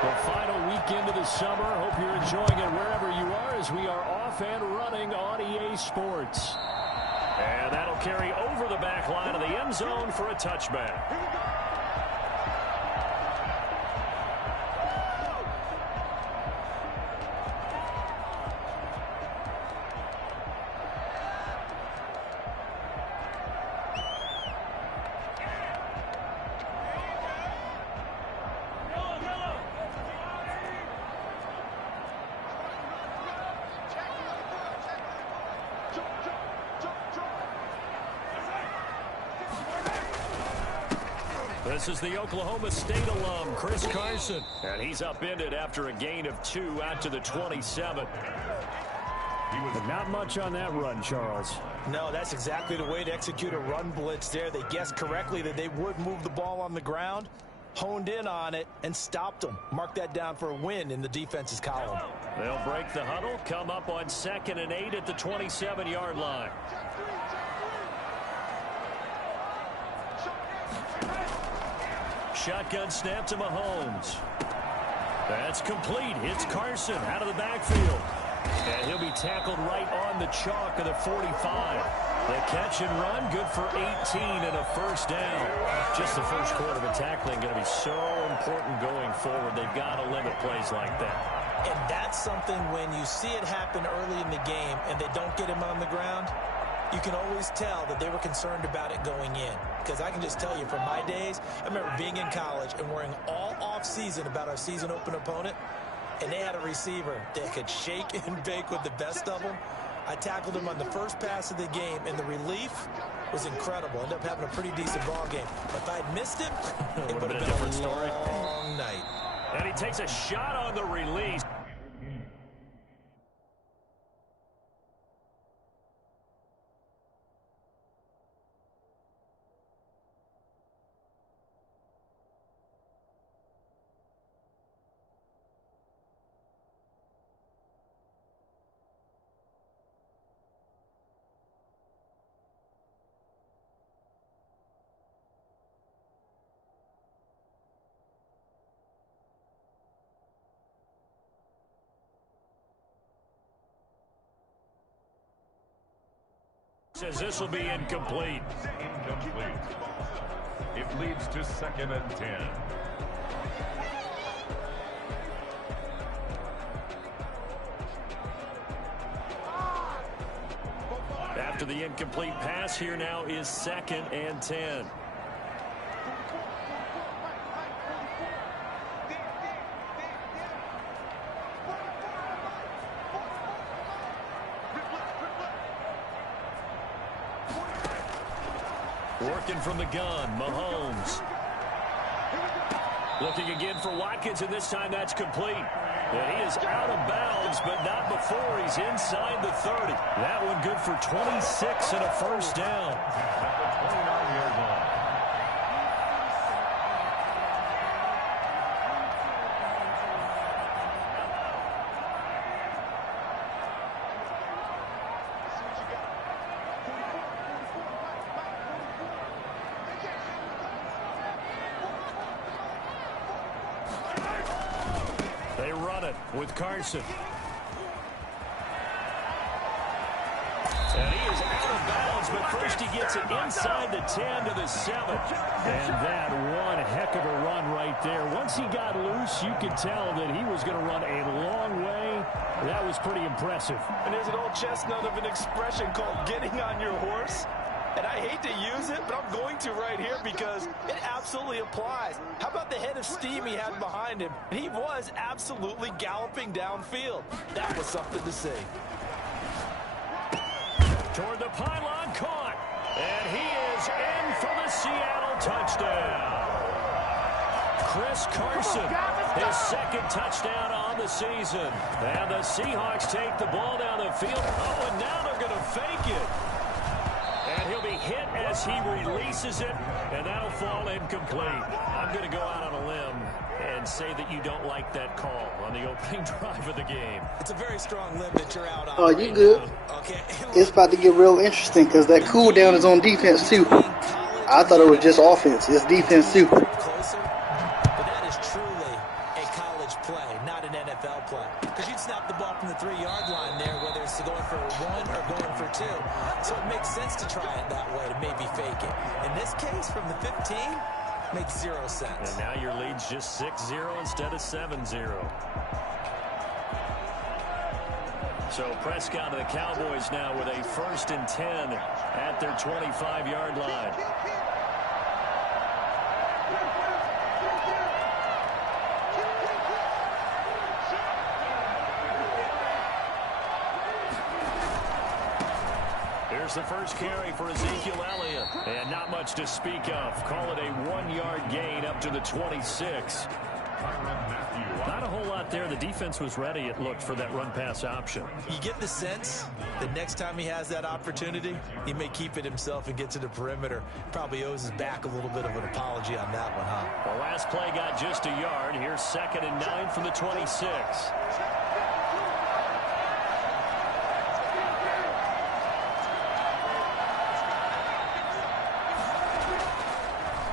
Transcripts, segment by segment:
The final weekend of the summer. Hope you're enjoying it wherever you are as we are off and running on EA Sports. And that'll carry over the back line of the end zone for a touchback. This is the Oklahoma State alum, Chris Carson. And he's upended after a gain of 2 out to the 27. But not much on that run, Charles. No, that's exactly the way to execute a run blitz there. They guessed correctly that they would move the ball on the ground, honed in on it, and stopped them. Mark that down for a win in the defense's column. They'll break the huddle, come up on 2nd and 8 at the 27-yard line. Shotgun snap to Mahomes. That's complete. It's Carson out of the backfield. And he'll be tackled right on the chalk of the 45. The catch and run, good for 18 and a first down. Just the first quarter of tackling going to be so important going forward. They've got to limit plays like that. And that's something when you see it happen early in the game and they don't get him on the ground, you can always tell that they were concerned about it going in. Because I can just tell you from my days, I remember being in college and worrying all off-season about our season open opponent, and they had a receiver that could shake and bake with the best of them. I tackled him on the first pass of the game, and the relief was incredible. Ended up having a pretty decent ball game. But if I'd missed him, it would have been a different story. Long night. And he takes a shot on the release. Says this will be incomplete. Incomplete. It leads to 2nd and 10. After the incomplete pass, here now is 2nd and 10. Working from the gun, Mahomes. Looking again for Watkins, and this time that's complete. And he is out of bounds, but not before he's inside the 30. That one good for 26 and a first down. At the 29-yard line. They run it with Carson. And he is out of bounds, but first he gets it inside the 10 to the 7. And that one heck of a run right there. Once he got loose, you could tell that he was going to run a long way. That was pretty impressive. And there's an old chestnut of an expression called getting on your horse. And I hate to use it, but I'm going to right here because it absolutely applies. How about the head of steam he had behind him? He was absolutely galloping downfield. That was something to see. Toward the pylon, caught. And he is in for the Seattle touchdown. Chris Carson, his 2nd touchdown on the season. And the Seahawks take the ball down the field. Oh, and now they're going to fake it. And he'll be hit as he releases it, and that'll fall incomplete. I'm going to go out on a limb and say that you don't like that call on the opening drive of the game. It's a very strong limb that you're out on. Oh, you good. Okay. It's about to get real interesting because that cool down is on defense, too. I thought it was just offense. It's defense, too. Closer, but that is truly a college college play, not an NFL play. Because you'd snap the ball from the 3-yard line there, whether it's going for 1 or going for 2. So it makes sense to try it that way to maybe fake it. In this case, from the 15, makes 0 sense. And now your lead's just 6-0 instead of 7-0. So Prescott and the Cowboys now with a 1st and 10 at their 25-yard line. Here's the first carry for Ezekiel Elliott. And not much to speak of. Call it a 1-yard gain up to the 26. Not a whole lot there. The defense was ready, it looked, for that run-pass option. You get the sense that next time he has that opportunity, he may keep it himself and get to the perimeter. Probably owes his back a little bit of an apology on that one, huh? The last play got just a yard. Here's 2nd and 9 from the 26.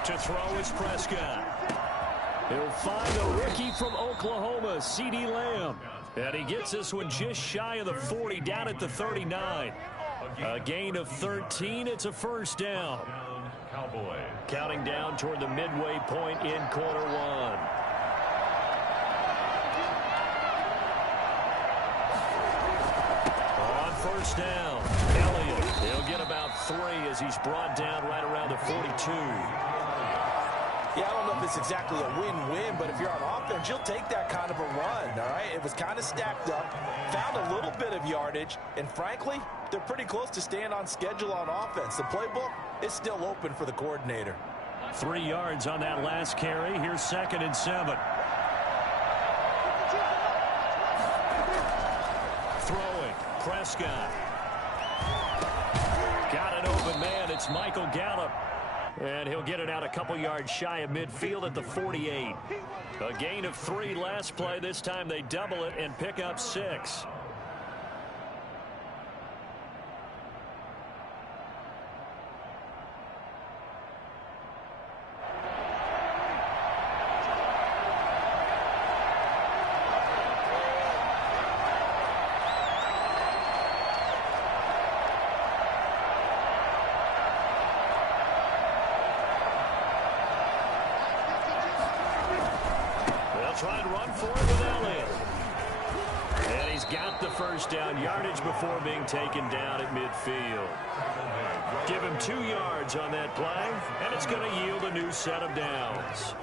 To throw is Prescott. He'll find the rookie from Oklahoma, CeeDee Lamb. And he gets this one just shy of the 40, down at the 39. A gain of 13. It's a 1st down. Counting down toward the midway point in quarter 1. On 1st down, Elliott. He'll get about 3 as he's brought down right around the 42. Yeah, I don't know if it's exactly a win-win, but if you're on offense, you'll take that kind of a run, all right? It was kind of stacked up, found a little bit of yardage, and frankly, they're pretty close to staying on schedule on offense. The playbook is still open for the coordinator. 3 yards on that last carry. Here's 2nd and 7. Throwing, Prescott. Got an open man. It's Michael Gallup. And he'll get it out a couple yards shy of midfield at the 48. A gain of 3 last play. This time they double it and pick up 6. Try and run for it with Elliott. And he's got the 1st down, yardage before being taken down at midfield. Give him 2 yards on that play, and it's going to yield a new set of downs.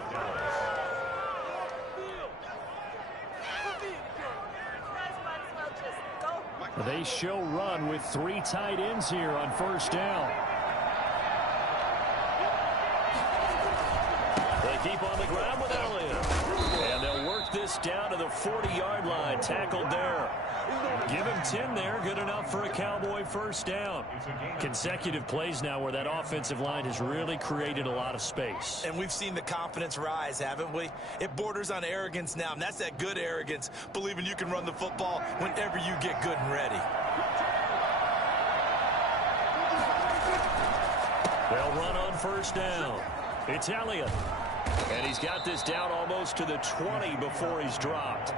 They show run with 3 tight ends here on 1st down. They keep on the ground with Elliott. And they'll work this down to the 40-yard line. Tackled there. Give him 10 there. Good enough for a Cowboy 1st down. Consecutive plays now where that offensive line has really created a lot of space. And we've seen the confidence rise, haven't we? It borders on arrogance now, and that's that good arrogance, believing you can run the football whenever you get good and ready. They'll run on 1st down. It's Elliott. And he's got this down almost to the 20 before he's dropped.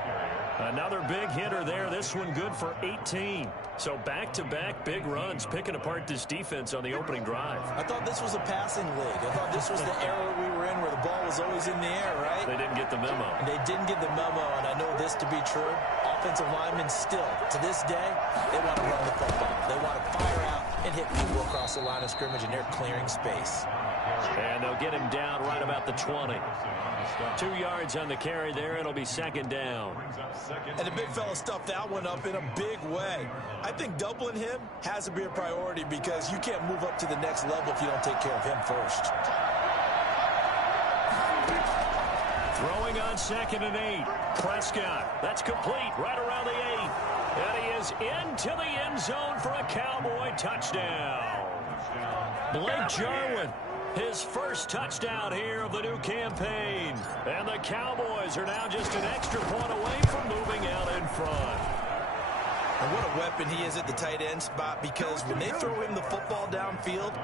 Another big hitter there. This one good for 18. So back-to-back big runs, picking apart this defense on the opening drive. I thought this was a passing league. I thought this was the era we were in where the ball was always in the air, right? They didn't get the memo. They didn't get the memo, and I know this to be true. Offensive linemen still, to this day, they want to run the football. They want to fire out and hit people across the line of scrimmage, and they're clearing space. And they'll get him down right about the 20. 2 yards on the carry there. It'll be 2nd down. And the big fella stuffed that one up in a big way. I think doubling him has to be a priority because you can't move up to the next level if you don't take care of him first. Throwing on 2nd and 8. Prescott. That's complete right around the 8. And he is into the end zone for a Cowboy touchdown. Blake Jarwin. His 1st touchdown here of the new campaign. And the Cowboys are now just an extra point away from moving out in front. And what a weapon he is at the tight end spot, because when they throw him the football downfield,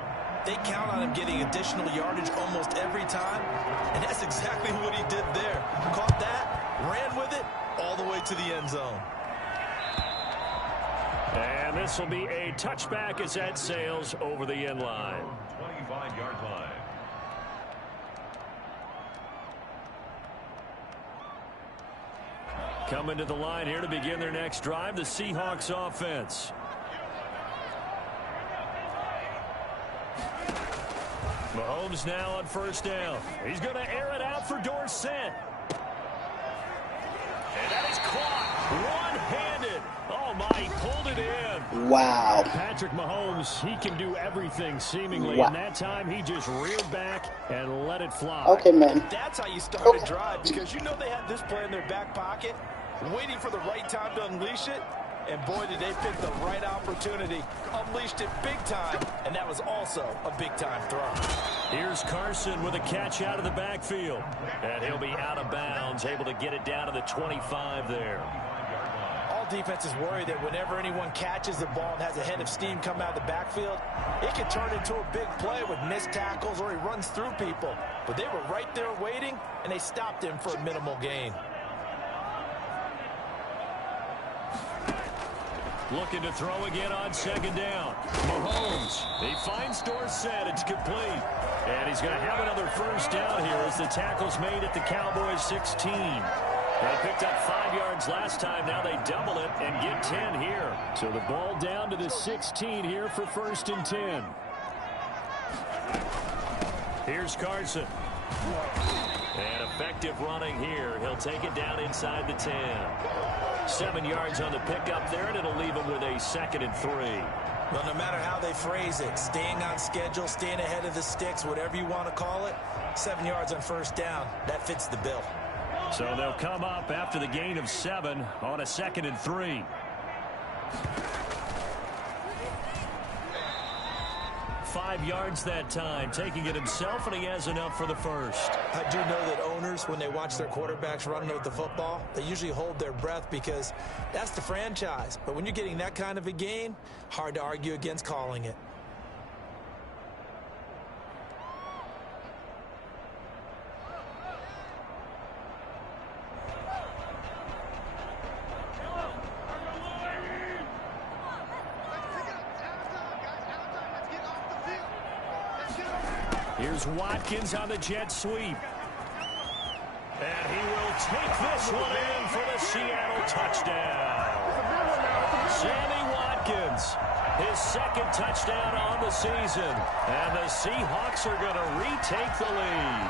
they count on him getting additional yardage almost every time. And that's exactly what he did there. Caught that ran with it all the way to the end zone. And this will be a touchback as that sails over the end line. 25-yard line. Coming to the line here to begin their next drive, the Seahawks offense. Mahomes now on first down. He's going to air it out for Dorsett. And that is caught one-handed. Oh, my, he pulled it in. Wow. Patrick Mahomes, he can do everything seemingly. Wow. And that time he just reared back and let it fly. Okay, man. That's how you start a drive, because you know they had this play in their back pocket, waiting for the right time to unleash it. And boy, did they pick the right opportunity. Unleashed it big time, and that was also a big-time throw. Here's Carson with a catch out of the backfield. And he'll be out of bounds, able to get it down to the 25 there. All defenses worry that whenever anyone catches the ball and has a head of steam come out of the backfield, it can turn into a big play with missed tackles or he runs through people. But they were right there waiting, and they stopped him for a minimal gain. Looking to throw again on second down. Mahomes, he finds Dorsett. It's complete. And he's going to have another first down here as the tackle's made at the Cowboys' 16. They picked up 5 yards last time. Now they double it and get 10 here. So the ball down to the 16 here for first and 10. Here's Carson. And effective running here. He'll take it down inside the 10. 7 yards on the pickup there, and it'll leave him with a 2nd and 3. Well, no matter how they phrase it, staying on schedule, staying ahead of the sticks, whatever you want to call it, 7 yards on first down, that fits the bill. So they'll come up after the gain of 7 on a 2nd and 3. 5 yards that time, taking it himself, and he has enough for the first. I do know that owners, when they watch their quarterbacks running with the football, they usually hold their breath because that's the franchise. But when you're getting that kind of a gain, hard to argue against calling it. Here's Watkins on the jet sweep. And he will take this one in for the Seattle touchdown. Sammy Watkins, his 2nd touchdown on the season. And the Seahawks are going to retake the lead.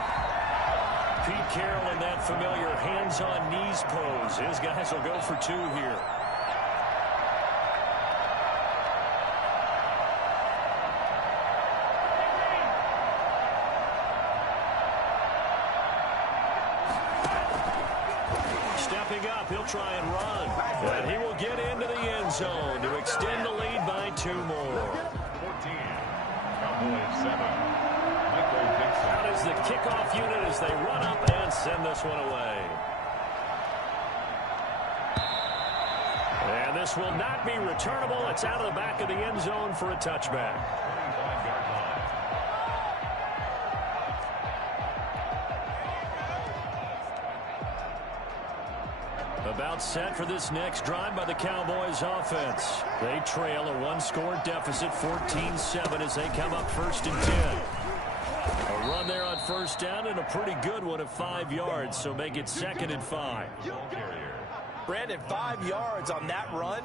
Pete Carroll in that familiar hands-on-knees pose. His guys will go for 2 here. He'll try and run. And he will get into the end zone to extend the lead by 2 more. 14. Cowboys 7. Michael Dixon. Out is the kickoff unit as they run up and send this one away. And this will not be returnable. It's out of the back of the end zone for a touchback. 25-yard line. About set for this next drive by the Cowboys offense. They trail a 1-score deficit, 14-7 as they come up 1st and 10. A run there on first down and a pretty good one of 5 yards, so make it 2nd and 5. Brandon, 5 yards on that run.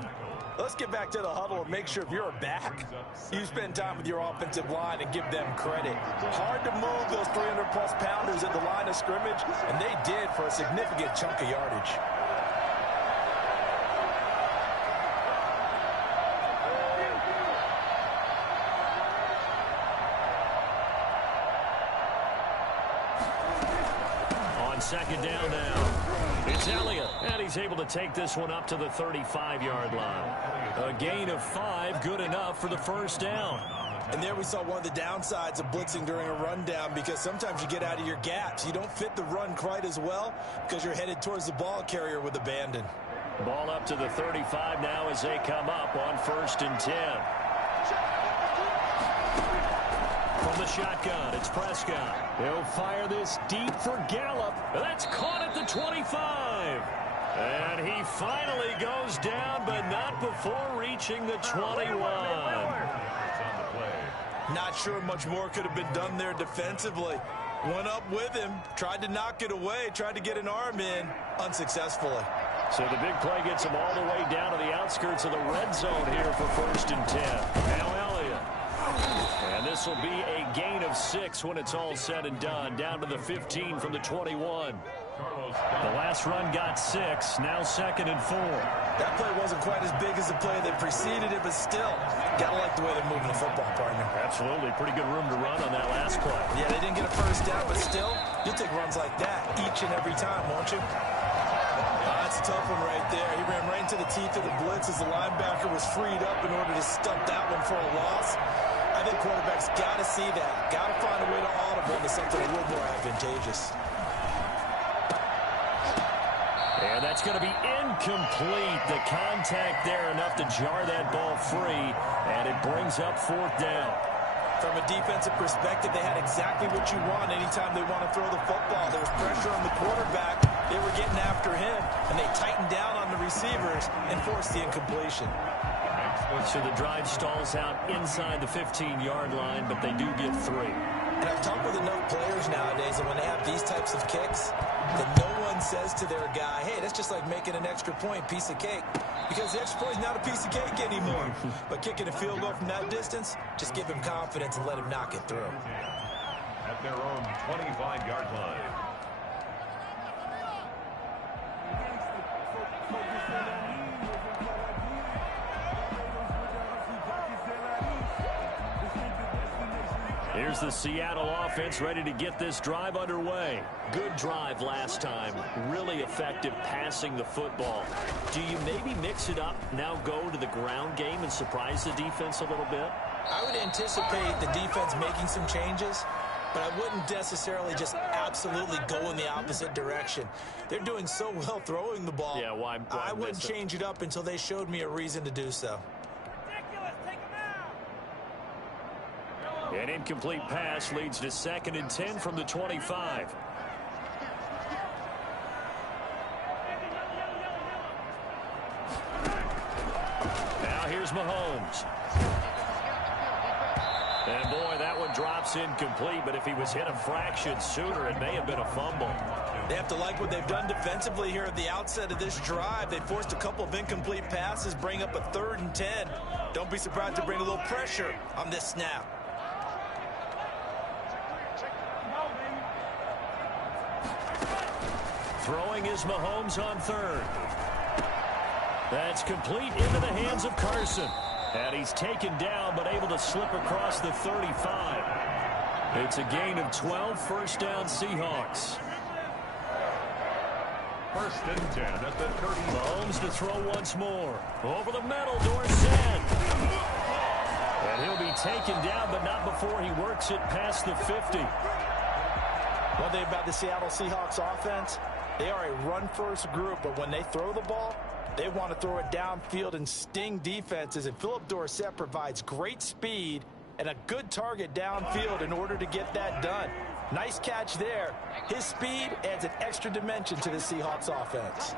Let's get back to the huddle and make sure if you're a back, you spend time with your offensive line and give them credit. Hard to move those 300-plus pounders at the line of scrimmage, and they did for a significant chunk of yardage. Second down now. It's Elliott, and he's able to take this one up to the 35-yard line. A gain of 5, good enough for the first down. And there we saw one of the downsides of blitzing during a rundown, because sometimes you get out of your gaps. You don't fit the run quite as well because you're headed towards the ball carrier with abandon. Ball up to the 35 now as they come up on 1st and 10. From the shotgun, it's Prescott. He'll fire this deep for Gallup. That's caught at the 25. And he finally goes down, but not before reaching the 21. Not sure much more could have been done there defensively. Went up with him, tried to knock it away, tried to get an arm in, unsuccessfully. So the big play gets him all the way down to the outskirts of the red zone here for 1st and 10. Now Elliott. And this will be a gain of 6 when it's all said and done. Down to the 15 from the 21. The last run got 6. Now 2nd and 4. That play wasn't quite as big as the play that preceded it, but still, gotta like the way they're moving the football, partner. Absolutely. Pretty good room to run on that last play. Yeah, they didn't get a first down, but still, you'll take runs like that each and every time, won't you? That's a tough one right there. He ran right into the teeth of the blitz as the linebacker was freed up in order to stump that one for a loss. I think quarterbacks got to see that. Got to find a way to audible into something a little more advantageous. And that's going to be incomplete. The contact there enough to jar that ball free, and it brings up 4th down. From a defensive perspective, they had exactly what you want anytime they want to throw the football. There was pressure on the quarterback. They were getting after him, and they tightened down on the receivers and forced the incompletion. So the drive stalls out inside the 15-yard line, but they do get 3. And I've talked with enough players nowadays that when they have these types of kicks, that no one says to their guy, hey, that's just like making an extra point, piece of cake. Because the extra point is not a piece of cake anymore. But kicking a field goal from that distance, just give him confidence and let him knock it through. At their own 25-yard line. Here's the Seattle offense ready to get this drive underway. Good drive last time. Really effective passing the football. Do you maybe mix it up, now go to the ground game and surprise the defense a little bit? I would anticipate the defense making some changes, but I wouldn't necessarily just absolutely go in the opposite direction. They're doing so well throwing the ball. Yeah, why I wouldn't change it up until they showed me a reason to do so. An incomplete pass leads to 2nd and 10 from the 25. Now here's Mahomes. And boy, that one drops incomplete, but if he was hit a fraction sooner, it may have been a fumble. They have to like what they've done defensively here at the outset of this drive. They forced a couple of incomplete passes, bring up a 3rd and 10. Don't be surprised to bring a little pressure on this snap. Throwing is Mahomes on 3rd. That's complete into the hands of Carson. And he's taken down, but able to slip across the 35. It's a gain of 12, 1st down Seahawks. 1st and 10 at the 30. Mahomes to throw once more. Over the middle, Dorsett. And he'll be taken down, but not before he works it past the 50. One thing about the Seattle Seahawks offense, they are a run-first group, but when they throw the ball, they want to throw it downfield and sting defenses, and Philip Dorsett provides great speed and a good target downfield in order to get that done. Nice catch there. His speed adds an extra dimension to the Seahawks offense.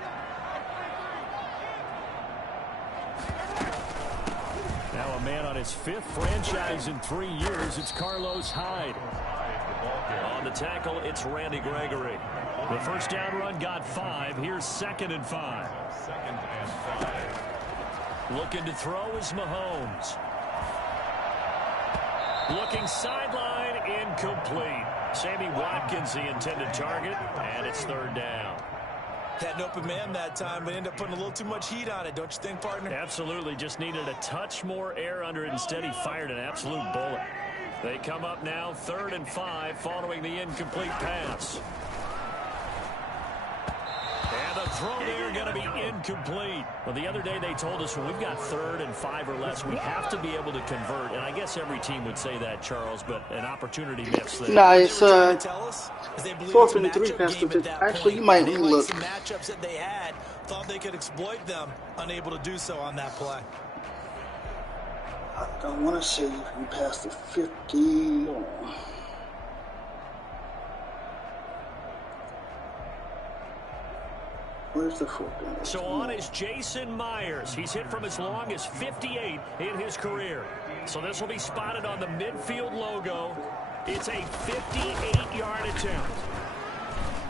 Now a man on his 5th franchise in 3 years. It's Carlos Hyde. On the tackle, it's Randy Gregory. The 1st down run got 5. Here's 2nd and 5. 2nd and 5. Looking to throw is Mahomes. Looking sideline, incomplete. Sammy Watkins, the intended target, and it's 3rd down. Had an open man that time, but ended up putting a little too much heat on it, don't you think, partner? Absolutely. Just needed a touch more air under it. Instead, he fired an absolute bullet. They come up now 3rd and 5 following the incomplete pass. And the throw there going to be incomplete. Well, the other day they told us when we've got 3rd and 5 or less, we have to be able to convert. And I guess every team would say that, Charles, but an opportunity missed there. Nah, it's 4th and 3 pass coverage. Actually, you might relook. Some matchups that they had, thought they could exploit them, unable to do so on that play. I don't want to see if you pass the 50. Where's the 4th down? So on is Jason Myers. He's hit from as long as 58 in his career. So this will be spotted on the midfield logo. It's a 58-yard attempt.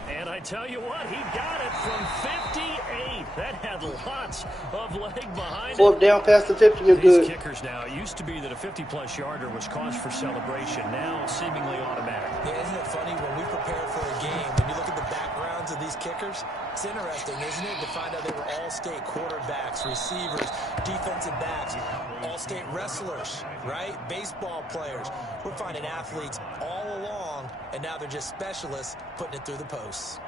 And I tell you what, he got it from 58. That had lots of leg behind it. 4th down past the 50, you're These good. kickers now, it used to be that a 50-plus yarder was cause for celebration. Now, seemingly automatic. Yeah, isn't it funny when we prepare for a game, when you look at the backgrounds of these kickers, it's interesting, isn't it, to find out they were all-state quarterbacks, receivers, defensive backs, all-state wrestlers, right? Baseball players. We're finding athletes all along, and now they're just specialists putting it through the posts.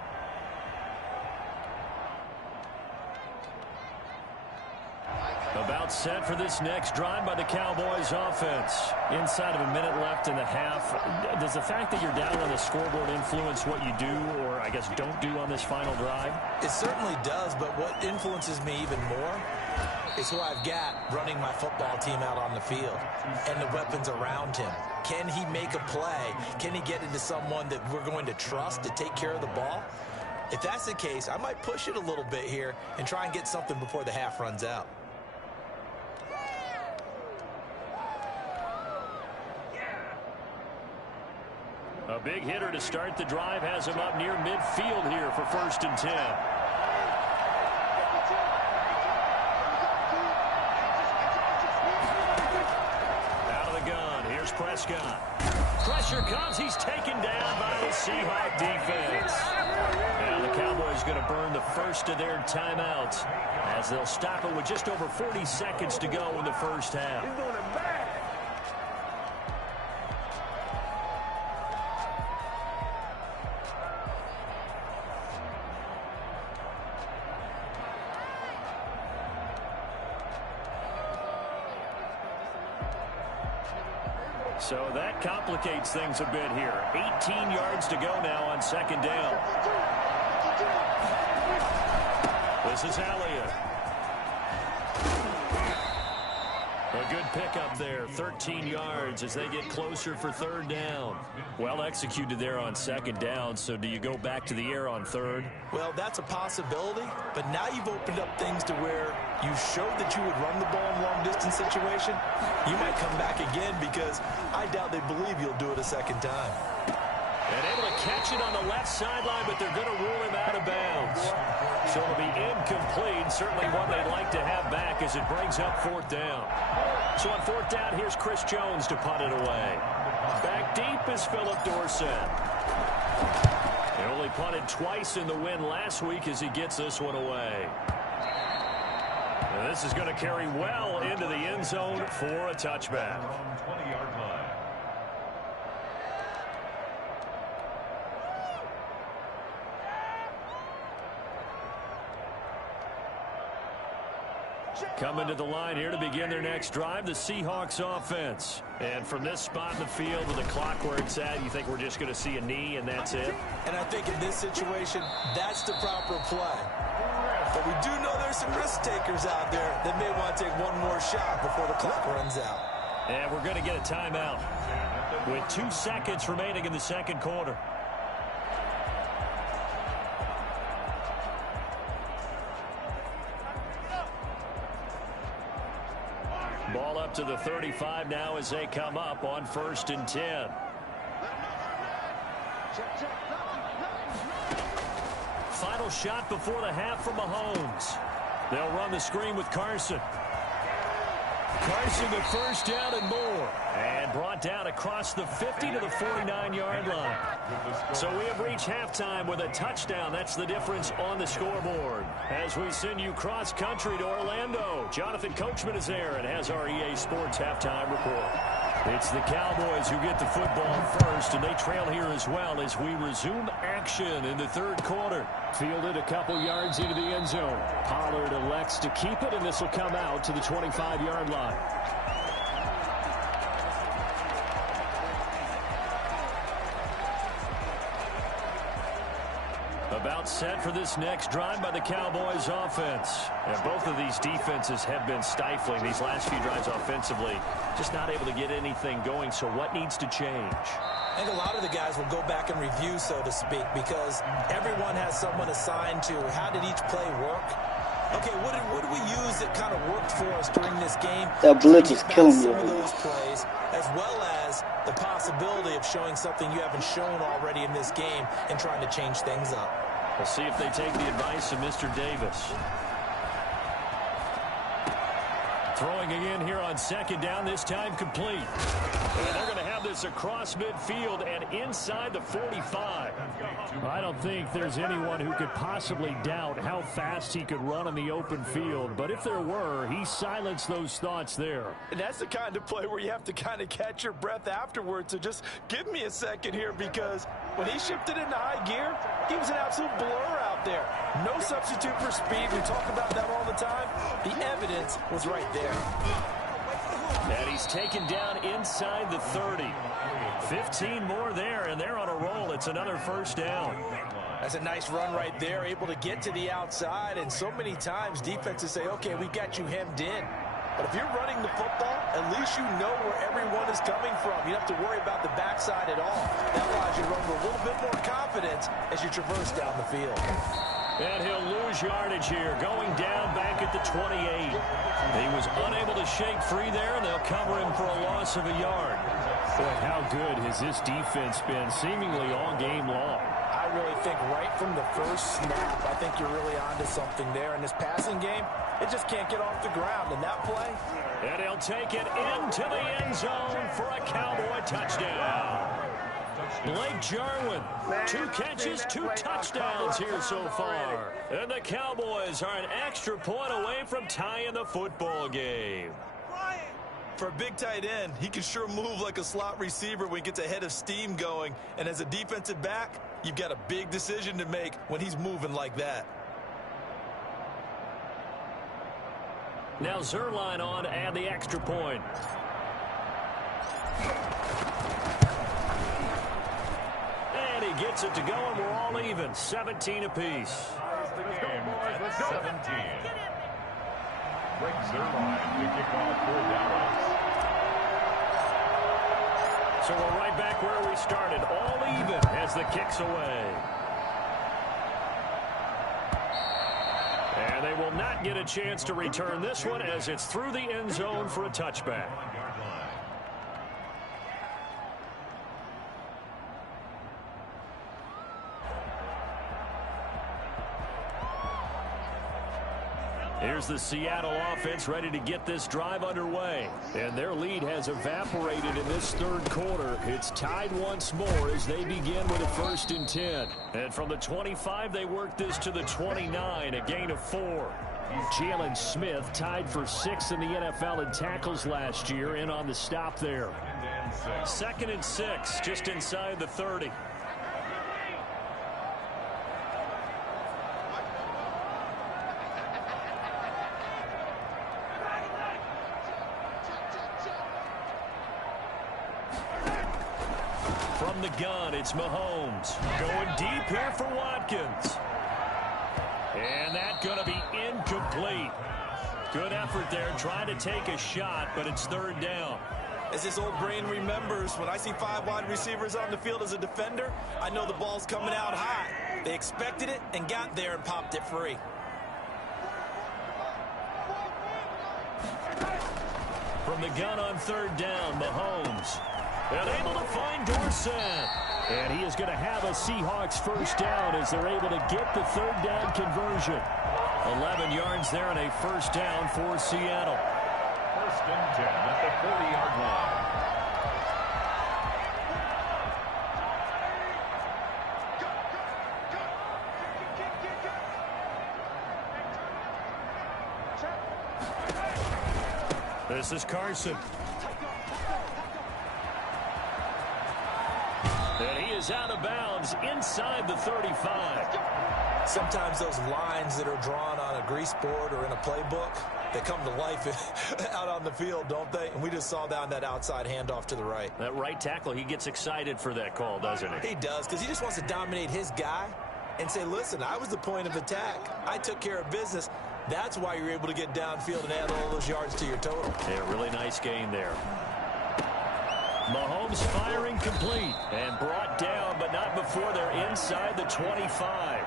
About set for this next drive by the Cowboys offense. Inside of a minute left in the half. Does the fact that you're down on the scoreboard influence what you do, or I guess don't do on this final drive? It certainly does, but what influences me even more is who I've got running my football team out on the field and the weapons around him. Can he make a play? Can he get into someone that we're going to trust to take care of the ball? If that's the case, I might push it a little bit here and try and get something before the half runs out. A big hitter to start the drive has him up near midfield here for 1st and 10. Out of the gun, here's Prescott. Pressure comes, he's taken down by the Seahawk defense. Now the Cowboys going to burn the first of their timeouts as they'll stop it with just over 40 seconds to go in the first half. So that complicates things a bit here. 18 yards to go now on 2nd down. This is Elliott. A good pickup there, 13 yards as they get closer for 3rd down. Well executed there on 2nd down, so do you go back to the air on 3rd? Well, that's a possibility, but now you've opened up things to where you showed that you would run the ball in long-distance situation. You might come back again because I doubt they believe you'll do it a 2nd time. And able to catch it on the left sideline, but they're going to rule him out of bounds. So it'll be incomplete. Certainly one they'd like to have back as it brings up 4th down. So on 4th down, here's Chris Jones to punt it away. Back deep is Philip Dorsett. He only punted twice in the win last week as he gets this one away. And this is going to carry well into the end zone for a touchback. 20-yard line. Coming to the line here to begin their next drive, the Seahawks offense. And from this spot in the field with the clock where it's at, you think we're just going to see a knee and that's it? And I think in this situation, that's the proper play. But we do know there's some risk takers out there that may want to take one more shot before the clock runs out. And we're going to get a timeout with 2 seconds remaining in the 2nd quarter. Ball up to the 35 now as they come up on 1st and 10. Final shot before the half from Mahomes. They'll run the screen with Carson. Carson with 1st down and more. And brought down across the 50 to the 49-yard line. So we have reached halftime with a touchdown. That's the difference on the scoreboard. As we send you cross-country to Orlando, Jonathan Coachman is there and has our EA Sports halftime report. It's the Cowboys who get the football first, and they trail here as well as we resume action in the 3rd quarter. Fielded a couple yards into the end zone. Pollard elects to keep it, and this will come out to the 25-yard line. About Set for this next drive by the Cowboys offense. And both of these defenses have been stifling these last few drives offensively. Just not able to get anything going, so what needs to change? I think a lot of the guys will go back and review, so to speak, because everyone has someone assigned to how did each play work. Okay, what did we use that kind of worked for us during this game? That blitz is killing you. Some of those plays, as well as the possibility of showing something you haven't shown already in this game and trying to change things up. We'll see if they take the advice of Mr. Davis. Throwing again here on second down, this time complete. And they're going to have this across midfield and inside the 45. I don't think there's anyone who could possibly doubt how fast he could run on the open field. But if there were, he silenced those thoughts there. And that's the kind of play where you have to kind of catch your breath afterwards. So just give me a second here, because when he shifted into high gear, he was an absolute blur out there. No substitute for speed. We talk about that all the time. The evidence was right there. And he's taken down inside the 30. 15 more there, and they're on a roll. It's another first down. That's a nice run right there, able to get to the outside. And so many times defenses say, okay, we got you hemmed in. But if you're running the football, at least you know where everyone is coming from. You don't have to worry about the backside at all. That allows you to run with a little bit more confidence as you traverse down the field. And he'll lose yardage here, going down back at the 28. He was unable to shake free there, and they'll cover him for a loss of a yard. Boy, how good has this defense been seemingly all game long? I really think right from the first snap, I think you're really onto something there. In this passing game, it just can't get off the ground. And that play, and he'll take it into the end zone for a Cowboy touchdown. Blake Jarwin, 2 catches, 2 touchdowns here so far. And the Cowboys are an extra point away from tying the football game. For a big tight end, he can sure move like a slot receiver when he gets a head of steam going. And as a defensive back, you've got a big decision to make when he's moving like that. Now Zerline on to add the extra point. And he gets it to go, and we're all even. 17 apiece. The game at 17. Greg Zerline to kick off for Dallas. So we're right back where we started, all even as the kick's away. And they will not get a chance to return this one as it's through the end zone for a touchback. Here's the Seattle offense ready to get this drive underway. And their lead has evaporated in this third quarter. It's tied once more as they begin with a 1st and 10. And from the 25, they work this to the 29, a gain of 4. Jalen Smith tied for 6th in the NFL in tackles last year, in on the stop there. 2nd and 6, just inside the 30. From the gun, it's Mahomes. Going deep here for Watkins. And that's going to be incomplete. Good effort there, trying to take a shot, but it's 3rd down. As this old brain remembers, when I see 5 wide receivers on the field as a defender, I know the ball's coming out hot. They expected it and got there and popped it free. From the gun on 3rd down, Mahomes. And able to find Dorsett. And he is going to have a Seahawks 1st down as they're able to get the 3rd down conversion. 11 yards there and a 1st down for Seattle. 1st and 10 at the 40-yard line. This is Carson. And he is out of bounds inside the 35. Sometimes those lines that are drawn on a grease board or in a playbook, they come to life out on the field, don't they? And we just saw down that outside handoff to the right. That right tackle, he gets excited for that call, doesn't he? He does, because he just wants to dominate his guy. and say, listen, I was the point of attack. I took care of business. That's why you're able to get downfield and add all those yards to your total. Yeah, really nice gain there. Mahomes firing complete and brought down, but not before they're inside the 25.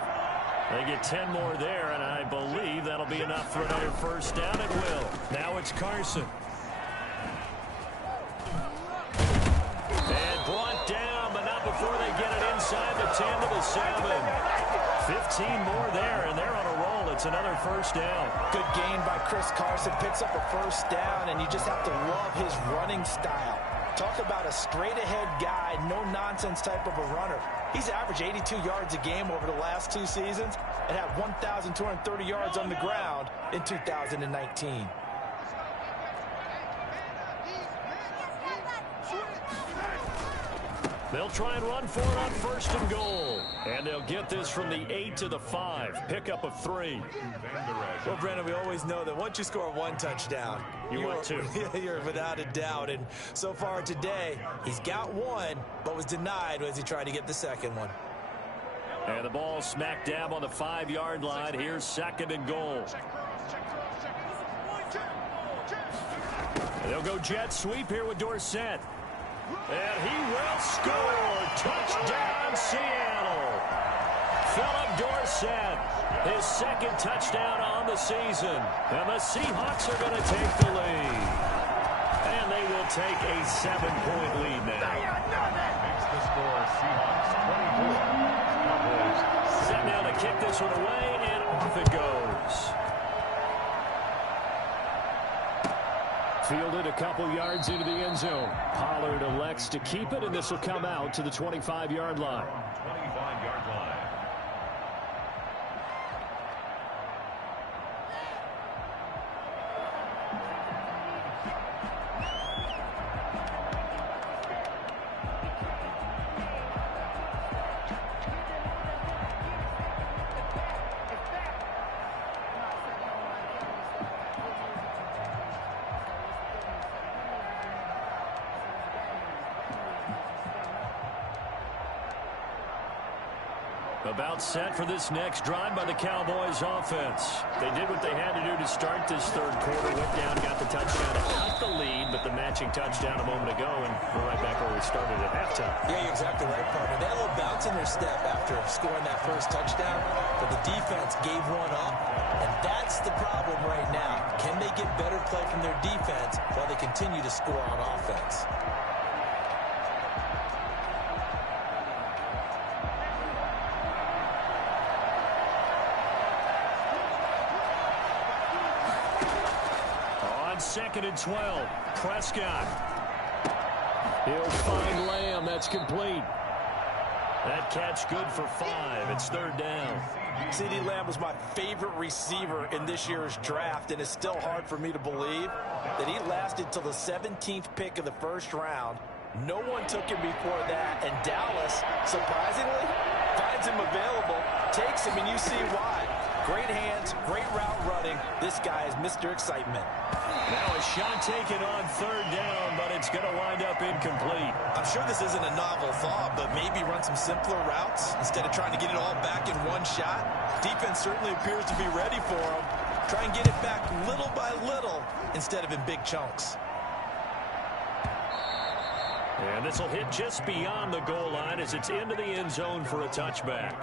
They get 10 more there, and I believe that'll be enough for another first down. It will. Now it's Carson. And brought down, but not before they get it inside the 10 to the 7. 15 more there, and they're on a roll. It's another first down. Good gain by Chris Carson. Picks up a first down, and you just have to love his running style. Talk about a straight-ahead guy, no-nonsense type of a runner. He's averaged 82 yards a game over the last 2 seasons and had 1,230 yards on the ground in 2019. They'll try and run for it on first and goal. And they'll get this from the 8 to the 5. Pickup of 3. Well, Brandon, we always know that once you score 1 touchdown, you're 2. You're without a doubt. And so far today, he's got 1, but was denied as he tried to get the second one. And the ball smack dab on the 5-yard line. Here's second and goal. And they'll go jet sweep here with Dorsett. And he will score. Touchdown, Seattle. Philip Dorsett, his second touchdown on the season. And the Seahawks are going to take the lead. And they will take a 7-point lead now. Makes the score Seahawks 24. Cowboys. Set now to kick this one away, and off it goes. Fielded a couple yards into the end zone. Pollard elects to keep it, and this will come out to the 25-yard line. 25-yard line. About set for this next drive by the Cowboys offense. They did what they had to do to start this third quarter. Went down, got the touchdown, got the lead, but the matching touchdown a moment ago, and we're right back where we started at halftime. Yeah, you're exactly right, partner. They had a little bounce in their step after scoring that first touchdown, but the defense gave one up, and that's the problem right now. Can they get better play from their defense while they continue to score on offense? Second and 12. Prescott. He'll find Lamb. That's complete. That catch good for 5. It's third down. CeeDee Lamb was my favorite receiver in this year's draft, and it's still hard for me to believe that he lasted till the 17th pick of the first round. No one took him before that, and Dallas, surprisingly, finds him available, takes him, and you see why. Great hands, great route running. This guy is Mr. Excitement. Now a shot taken on third down, but it's going to wind up incomplete. I'm sure this isn't a novel thought, but maybe run some simpler routes instead of trying to get it all back in one shot. Defense certainly appears to be ready for him. Try and get it back little by little instead of in big chunks. And this will hit just beyond the goal line as it's into the end zone for a touchback.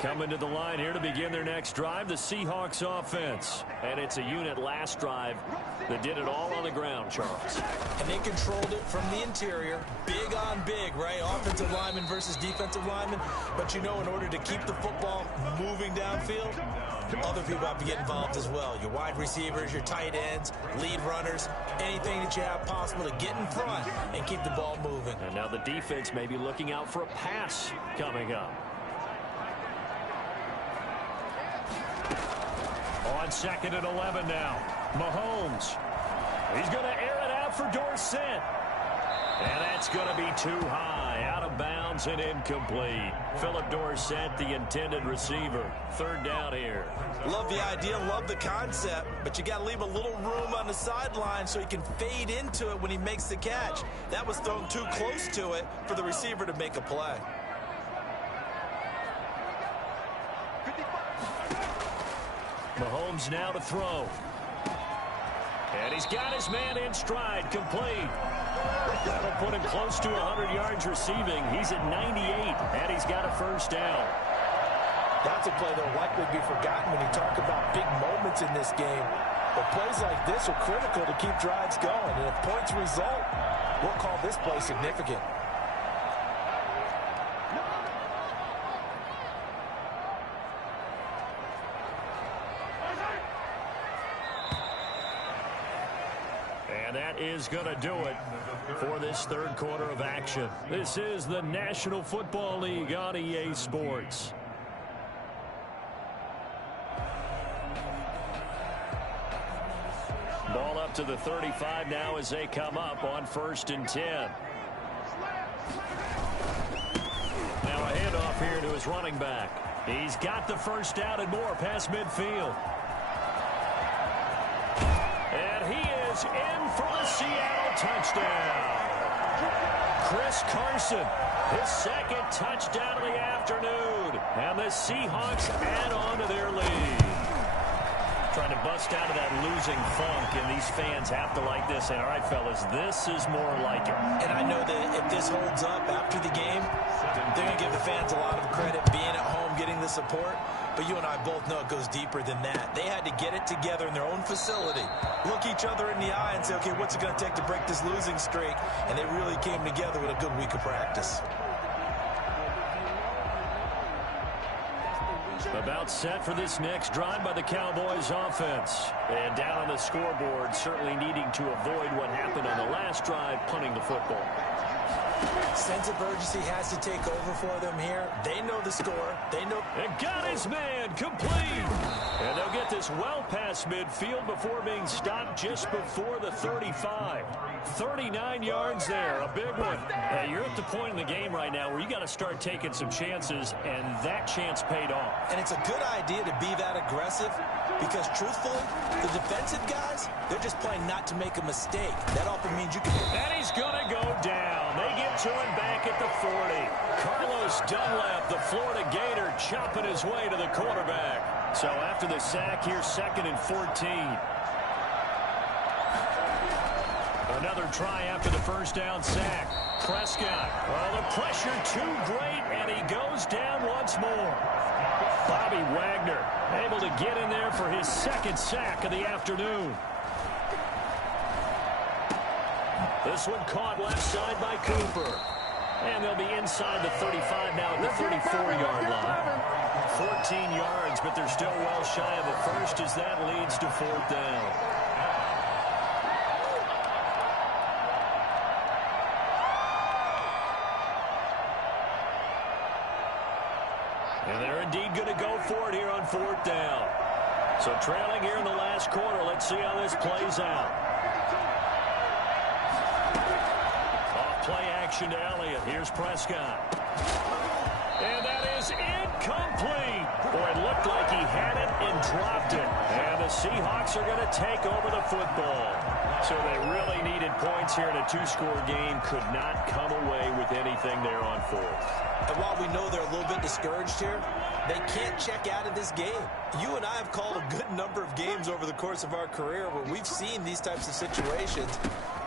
Coming to the line here to begin their next drive, the Seahawks offense. And it's a unit last drive that did it all on the ground, Charles. And they controlled it from the interior. Big on big, right? Offensive lineman versus defensive lineman. But you know, in order to keep the football moving downfield, other people have to get involved as well. Your wide receivers, your tight ends, lead runners, anything that you have possible to get in front and keep the ball moving. And now the defense may be looking out for a pass coming up. On second and 11 now. Mahomes. He's going to air it out for Dorsett. And that's going to be too high. Out of bounds. downs and incomplete. Philip Dorsett, the intended receiver. Third down here. Love the idea, love the concept, but you got to leave a little room on the sideline so he can fade into it when he makes the catch. That was thrown too close to it for the receiver to make a play. Mahomes now to throw. And he's got his man in stride, complete. That'll put him close to 100 yards receiving. He's at 98, and he's got a first down. That's a play that will likely be forgotten when you talk about big moments in this game. But plays like this are critical to keep drives going. And if points result, we'll call this play significant. And that is going to do it for this third quarter of action. This is the National Football League on EA Sports. Ball up to the 35 now as they come up on 1st and 10. Now a handoff here to his running back. He's got the first down and more past midfield. And he is in for the Seattle touchdown. Chris Carson, his second touchdown of the afternoon. And the Seahawks add on to their lead. Trying to bust out of that losing funk, and these fans have to like this. And all right, fellas, this is more like it. And I know that if this holds up after the game, they're going to give the fans a lot of credit being at home, getting the support. But you and I both know it goes deeper than that. They had to get it together in their own facility, look each other in the eye and say, okay, what's it going to take to break this losing streak? And they really came together with a good week of practice. About set for this next drive by the Cowboys offense. And down on the scoreboard, certainly needing to avoid what happened on the last drive, punting the football. Sense of urgency has to take over for them here. They know the score. They know. And got his man complete. And they'll get this well past midfield before being stopped just before the 35. 39 yards there, a big one. Hey, you're at the point in the game right now where you got to start taking some chances, and that chance paid off. And it's a good idea to be that aggressive because, truthfully, the defensive guys, they're just playing not to make a mistake. That often means you can. And he's going to go down. They get to him back at the 40. Carlos Dunlap, the Florida Gator, chopping his way to the quarterback. So after the sack here, 2nd and 14. Another try after the first down sack. Prescott. Well, the pressure too great, and he goes down once more. Bobby Wagner able to get in there for his 2nd sack of the afternoon. This one caught left side by Cooper. And they'll be inside the 35 now at the 34-yard line. 14 yards, but they're still well shy of the first as that leads to 4th down. And they're indeed going to go for it here on 4th down. So trailing here in the last quarter. Let's see how this plays out. Off play action to Elliott. Here's Prescott. And that is incomplete. Boy, it looked like he had it and dropped it. And the Seahawks are going to take over the football. So they really needed points here in a 2-score game. Could not come away with anything there on 4th. And while we know they're a little bit discouraged here, they can't check out of this game. You and I have called a good number of games over the course of our career where we've seen these types of situations.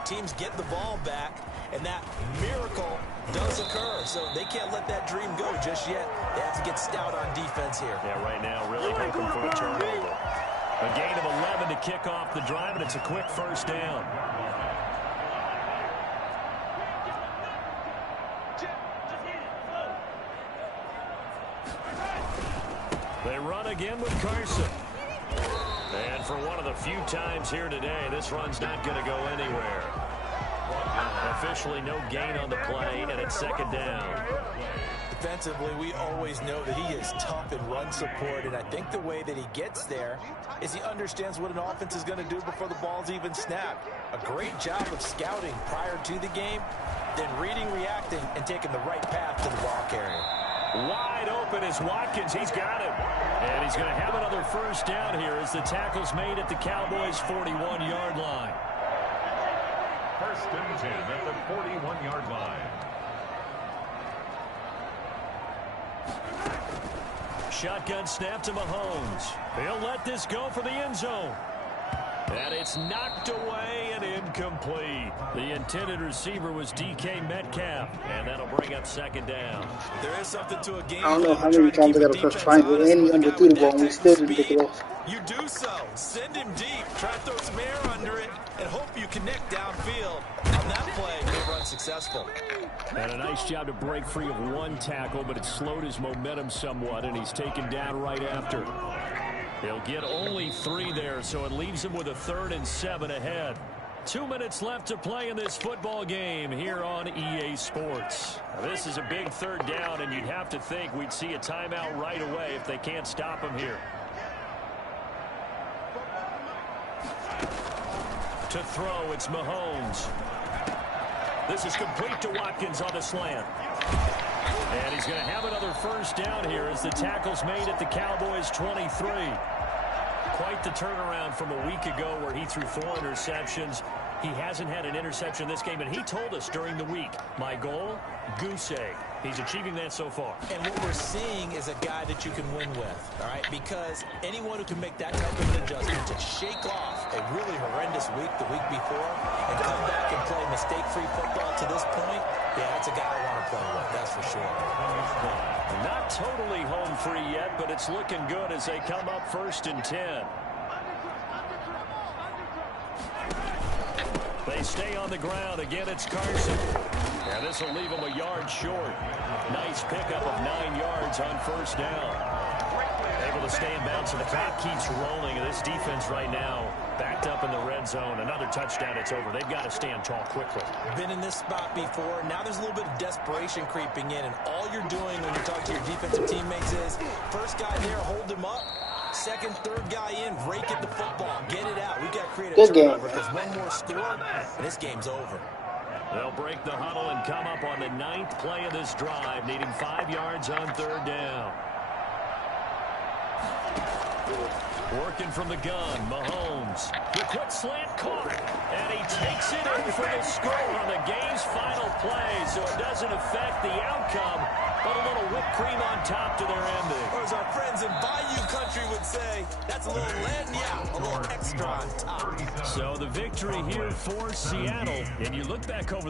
Teams get the ball back, and that miracle does occur. So they can't let that dream go just yet. They have to get stout on defense here. Yeah, right now, really hoping for a turnover. A gain of 11 to kick off the drive, and it's a quick first down. They run again with Carson. And for one of the few times here today, this run's not going to go anywhere. Officially no gain on the play, and it's 2nd down. The defensively, we always know that he is tough in run support, and I think the way that he gets there is he understands what an offense is going to do before the ball's even snapped. A great job of scouting prior to the game, then reading, reacting, and taking the right path to the ball carrier. Wide open is Watkins. He's got it. And he's going to have another first down here as the tackle's made at the Cowboys' 41-yard line. First and 10 at the 41-yard line. Shotgun snap to Mahomes. He'll let this go for the end zone. And it's knocked away and incomplete. The intended receiver was DK Metcalf, and that'll bring up second down. There is something to a game. I don't know how many times I got to press triangle and he underthrew the ball and we still didn't pick it off. You do so. Send him deep. Try to throw some air under it and hope you connect downfield. On that play, he'll run successful. And a nice job to break free of one tackle, but it slowed his momentum somewhat, and he's taken down right after. He'll get only 3 there, so it leaves him with a 3rd and 7 ahead. 2 minutes left to play in this football game here on EA Sports. Now, this is a big 3rd down, and you'd have to think we'd see a timeout right away if they can't stop him here. To throw, it's Mahomes. This is complete to Watkins on the slant. And he's going to have another first down here as the tackle's made at the Cowboys' 23. Quite the turnaround from a week ago where he threw 4 interceptions. He hasn't had an interception this game, and he told us during the week, my goal, goose egg. He's achieving that so far. And what we're seeing is a guy that you can win with, all right? Because anyone who can make that type of an adjustment to shake off a really horrendous week the week before and come back and play mistake-free football to this point, yeah, that's a guy I want to play with, that's for sure. Not totally home free yet, but it's looking good as they come up 1st and 10. They stay on the ground. Again, it's Carson. And this will leave him a yard short. Nice pickup of 9 yards on first down. Able to stay in bounds, and the clock keeps rolling. And this defense right now backed up in the red zone. Another touchdown, it's over. They've got to stand tall quickly. Been in this spot before. Now there's a little bit of desperation creeping in. And all you're doing when you talk to your defensive teammates is, first guy there, hold him up. Second, third guy in, rake at the football. Get it out. We've got to create a turnover because one more score, and this game's over. They'll break the huddle and come up on the 9th play of this drive, needing 5 yards on 3rd down. Working from the gun, Mahomes. The quick slant caught, and he takes it in for the score on the game's final play, so it doesn't affect the outcome, but a little whipped cream on top to their ending. Or as our friends in Bayou Country would say, that's a little lagniappe, a little extra on top. So the victory here for Seattle, and you look back over